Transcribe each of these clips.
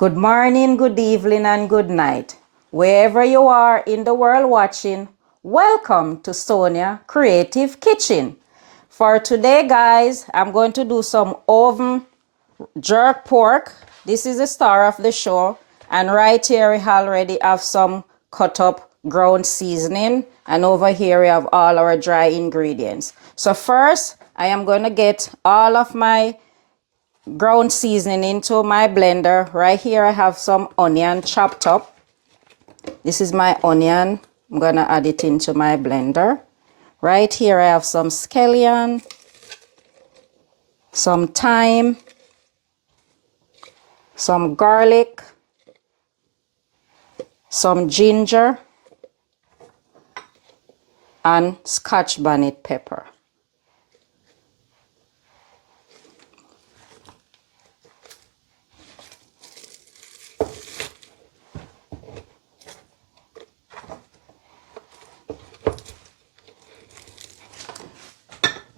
Good morning, good evening, and good night. Wherever you are in the world watching, welcome to Sonia Creative Kitchen. For today, guys, I'm going to do some oven jerk pork. This is the star of the show. And right here, we already have some cut up ground seasoning. And over here, we have all our dry ingredients. So first, I am going to get all of my ground seasoning into my blender. Right here I have some onion chopped up. This is my onion. I'm gonna add it into my blender. Right here I have some scallion, some thyme, some garlic, some ginger, and Scotch bonnet pepper.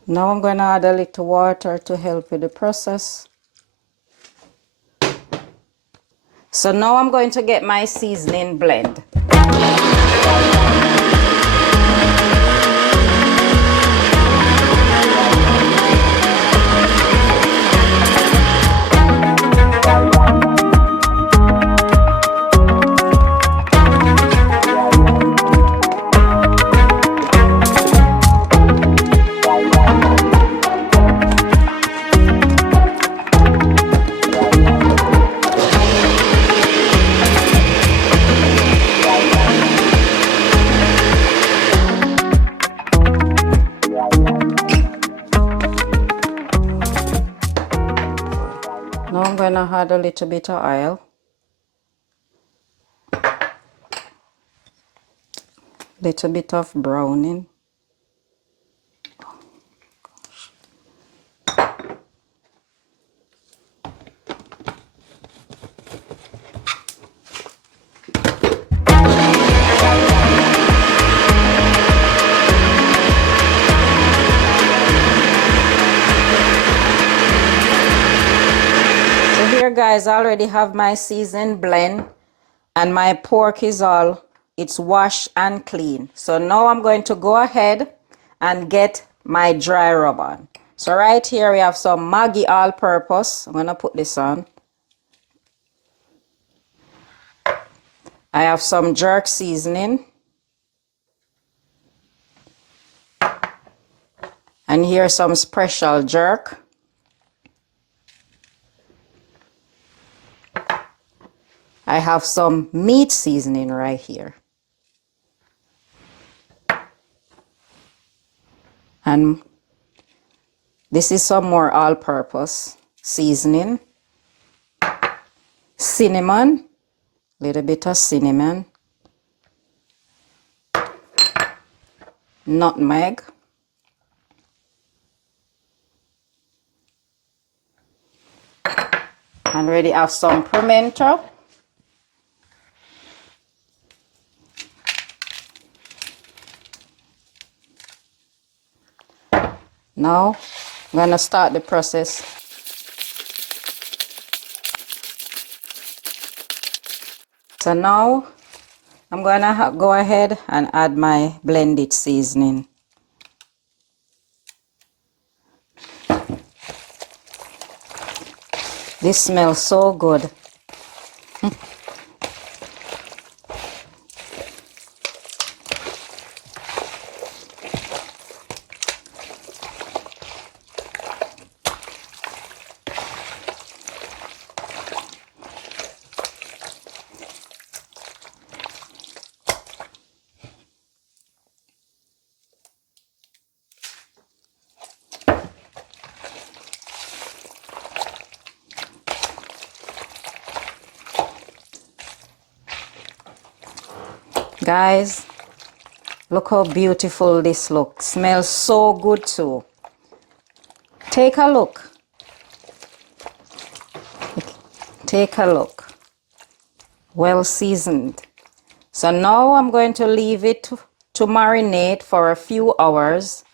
Now I'm going to add a little water to help with the process. So now I'm going to get my seasoning blend. Now I'm going to add a little bit of oil. Little bit of browning. So here guys, I already have my seasoned blend and my pork is it's washed and clean. So now I'm going to go ahead and get my dry rub on. So right here we have some Maggi all-purpose. I'm going to put this on. I have some jerk seasoning. And here's some special jerk. I have some meat seasoning right here. And this is some more all-purpose seasoning. Cinnamon, little bit of cinnamon. Nutmeg. And already have some pimento. Now I'm gonna start the process. So now I'm gonna go ahead and add my blended seasoning. This smells so good. Guys, look how beautiful this looks. Smells so good too. Take a look. Take a look. Well seasoned. So now I'm going to leave it to marinate for a few hours.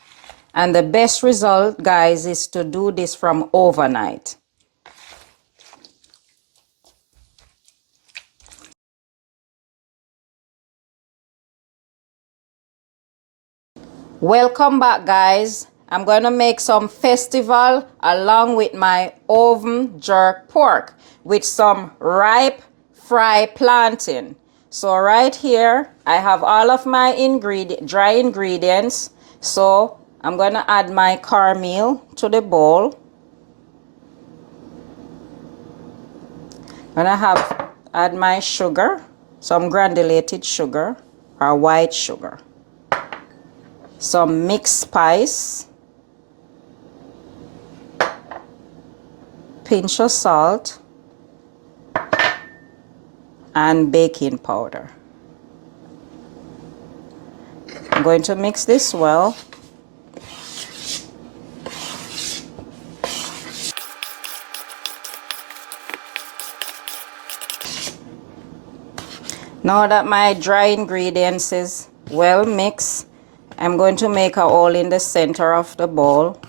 And the best result, guys, is to do this from overnight. Welcome back, guys. I'm going to make some festival along with my oven jerk pork with some ripe fry plantain. So right here I have all of my dry ingredients. So I'm going to add my cornmeal to the bowl. I'm going to add my sugar, some granulated sugar or white sugar, some mixed spice, pinch of salt, and baking powder. I'm going to mix this well. Now that my dry ingredients is well mixed, I'm going to make a hole in the center of the bowl.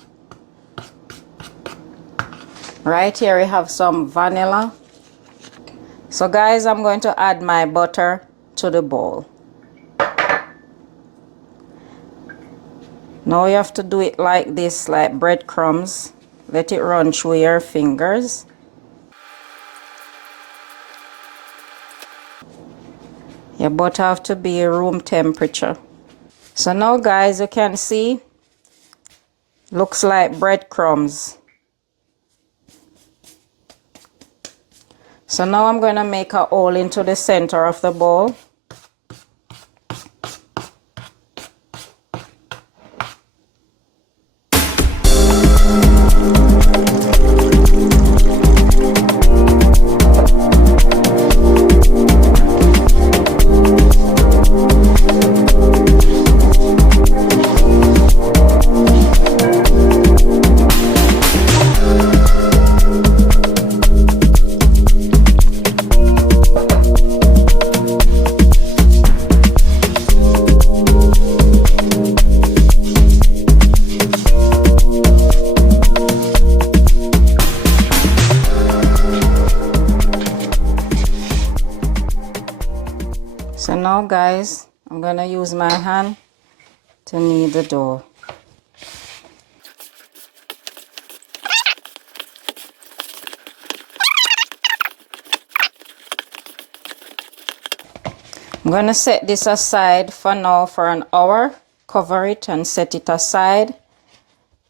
Right here we have some vanilla. So guys, I'm going to add my butter to the bowl. Now you have to do it like this, like breadcrumbs. Let it run through your fingers. Your butter have to be room temperature. So now guys, you can see, looks like breadcrumbs. So now I'm going to make a hole into the center of the bowl. So now guys, I'm going to use my hand to knead the dough. I'm going to set this aside for now for an hour. Cover it and set it aside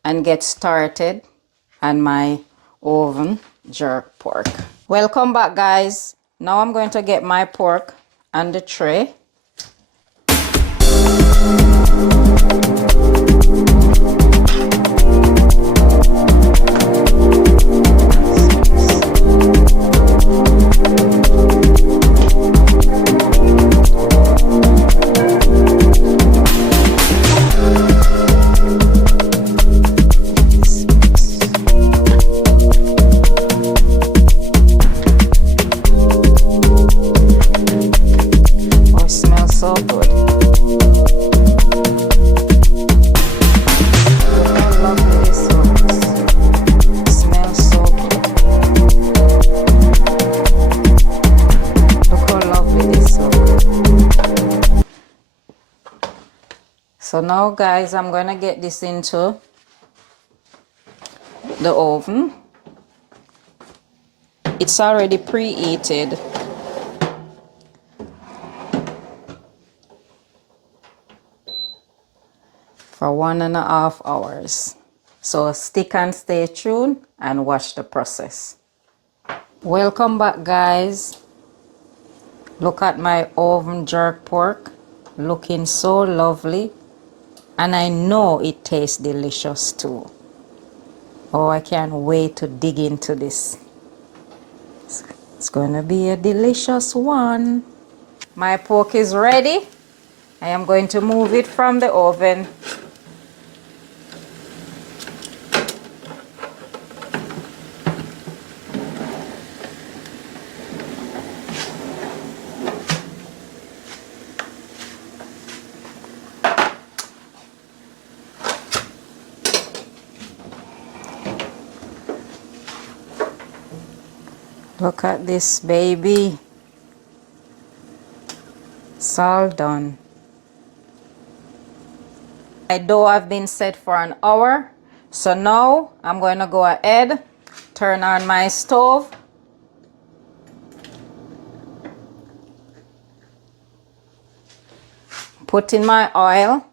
and get started on my oven jerk pork. Welcome back, guys. Now I'm going to get my pork on the tray. So now guys, I'm going to get this into the oven. It's already preheated. For 1.5 hours. So stick and stay tuned and watch the process. Welcome back, guys. Look at my oven jerk pork, looking so lovely. And I know it tastes delicious too. Oh, I can't wait to dig into this. It's going to be a delicious one. My pork is ready. I am going to move it from the oven. Look at this, baby. It's all done. My dough have been set for an hour. So now I'm going to go ahead, turn on my stove. Put in my oil.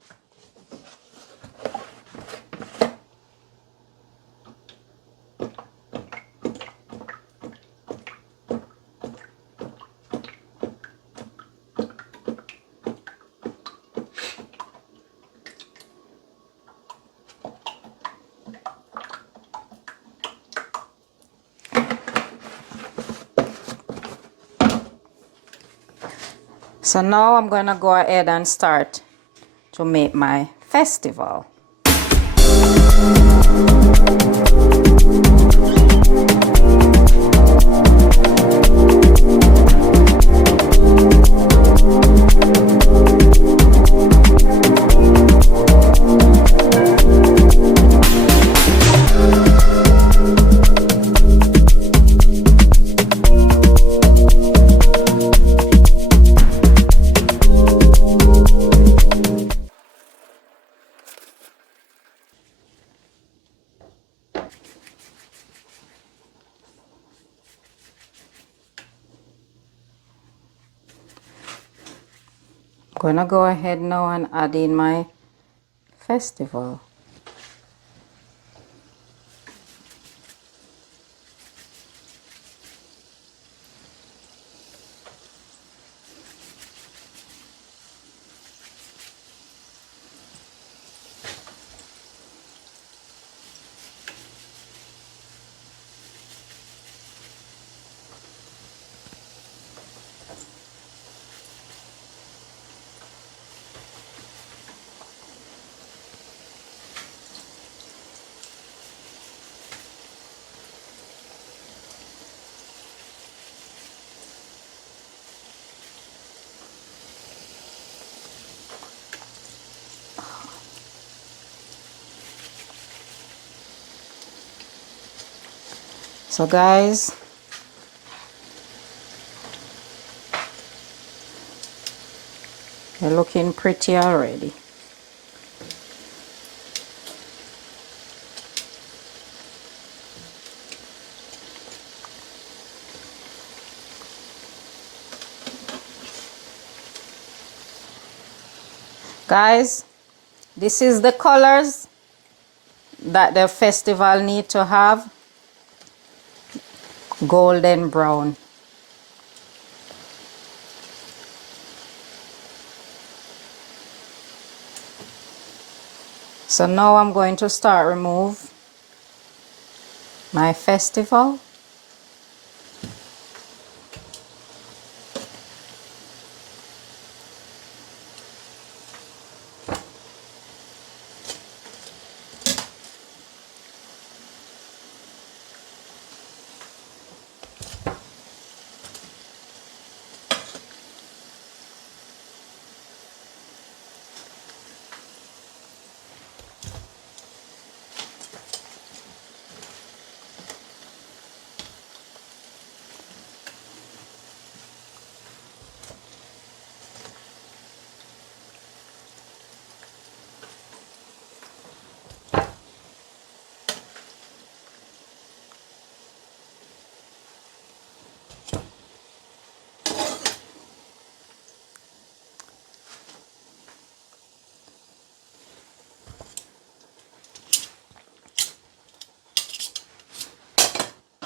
So now I'm going to go ahead and start to make my festival. I'm going to go ahead now and add in my festival. So guys, they're looking pretty already. Guys, this is the colors that the festival need to have. Golden brown. So now I'm going to start remove my festival.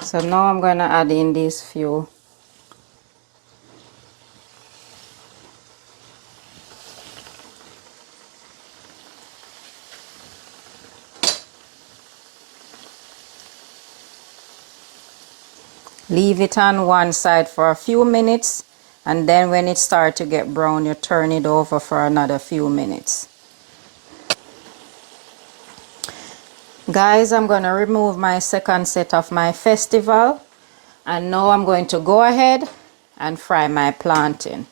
So now I'm going to add in these few. Leave it on one side for a few minutes, and then when it starts to get brown, you turn it over for another few minutes. Guys, I'm going to remove my second set of my festival, and now I'm going to go ahead and fry my plantain.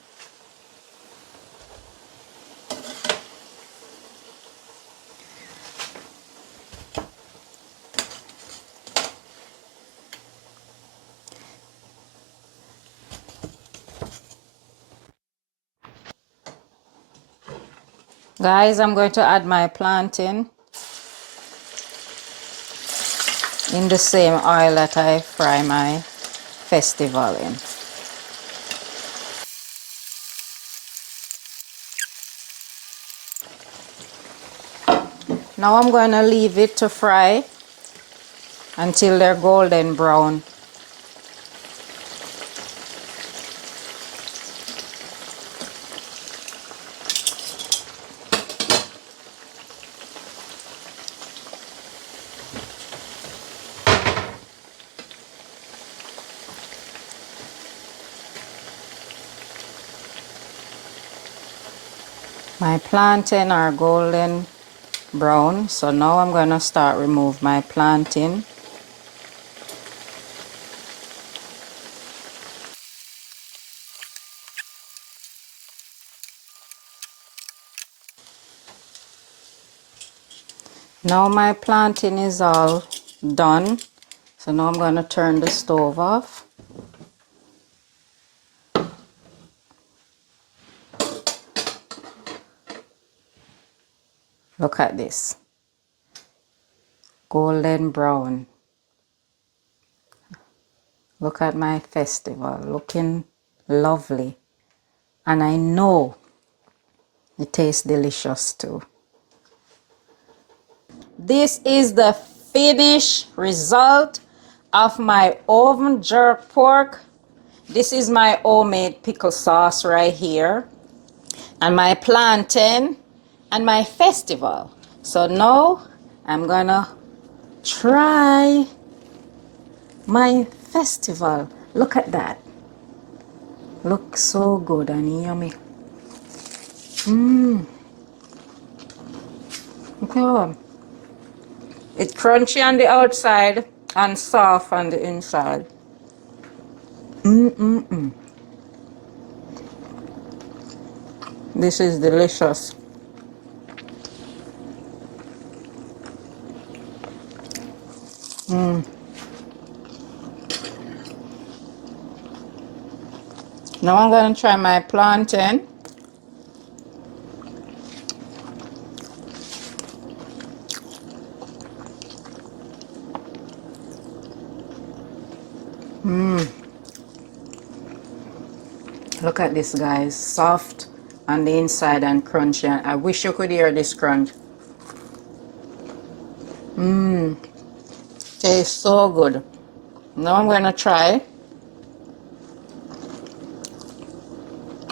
Guys, I'm going to add my plantain in the same oil that I fry my festival in. Now I'm going to leave it to fry until they're golden brown. My plantain are golden brown, so now I'm going to start remove my plantain. Now my plantain is all done, so now I'm going to turn the stove off. Look at this, golden brown. Look at my festival, looking lovely, and I know it tastes delicious too. This is the finished result of my oven jerk pork. This is my homemade pickle sauce right here, and my plantain and my festival. So now I'm gonna try my festival. Look at that. Looks so good and yummy. Okay. It's crunchy on the outside and soft on the inside. This is delicious. Now I'm going to try my plantain. Look at this, guys. Soft on the inside and crunchy. I wish you could hear this crunch. Tastes so good. Now I'm going to try.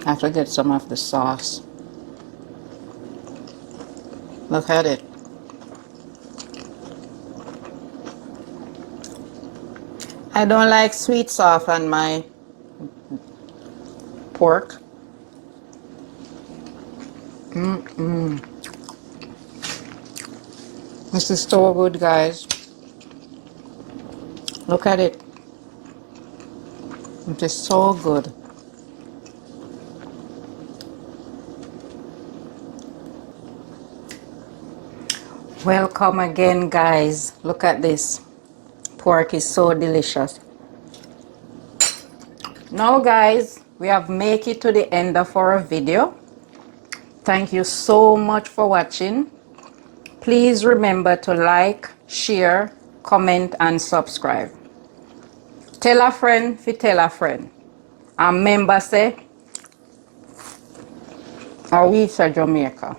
I have to get some of the sauce. Look at it. I don't like sweet sauce on my pork. This is so good, guys. Look at it. It is so good. Welcome again, guys. Look at this. Pork is so delicious. Now, guys, we have made it to the end of our video. Thank you so much for watching. Please remember to like, share, comment, and subscribe. Tell a friend fi tell a friend. And remember say, we say Jamaica.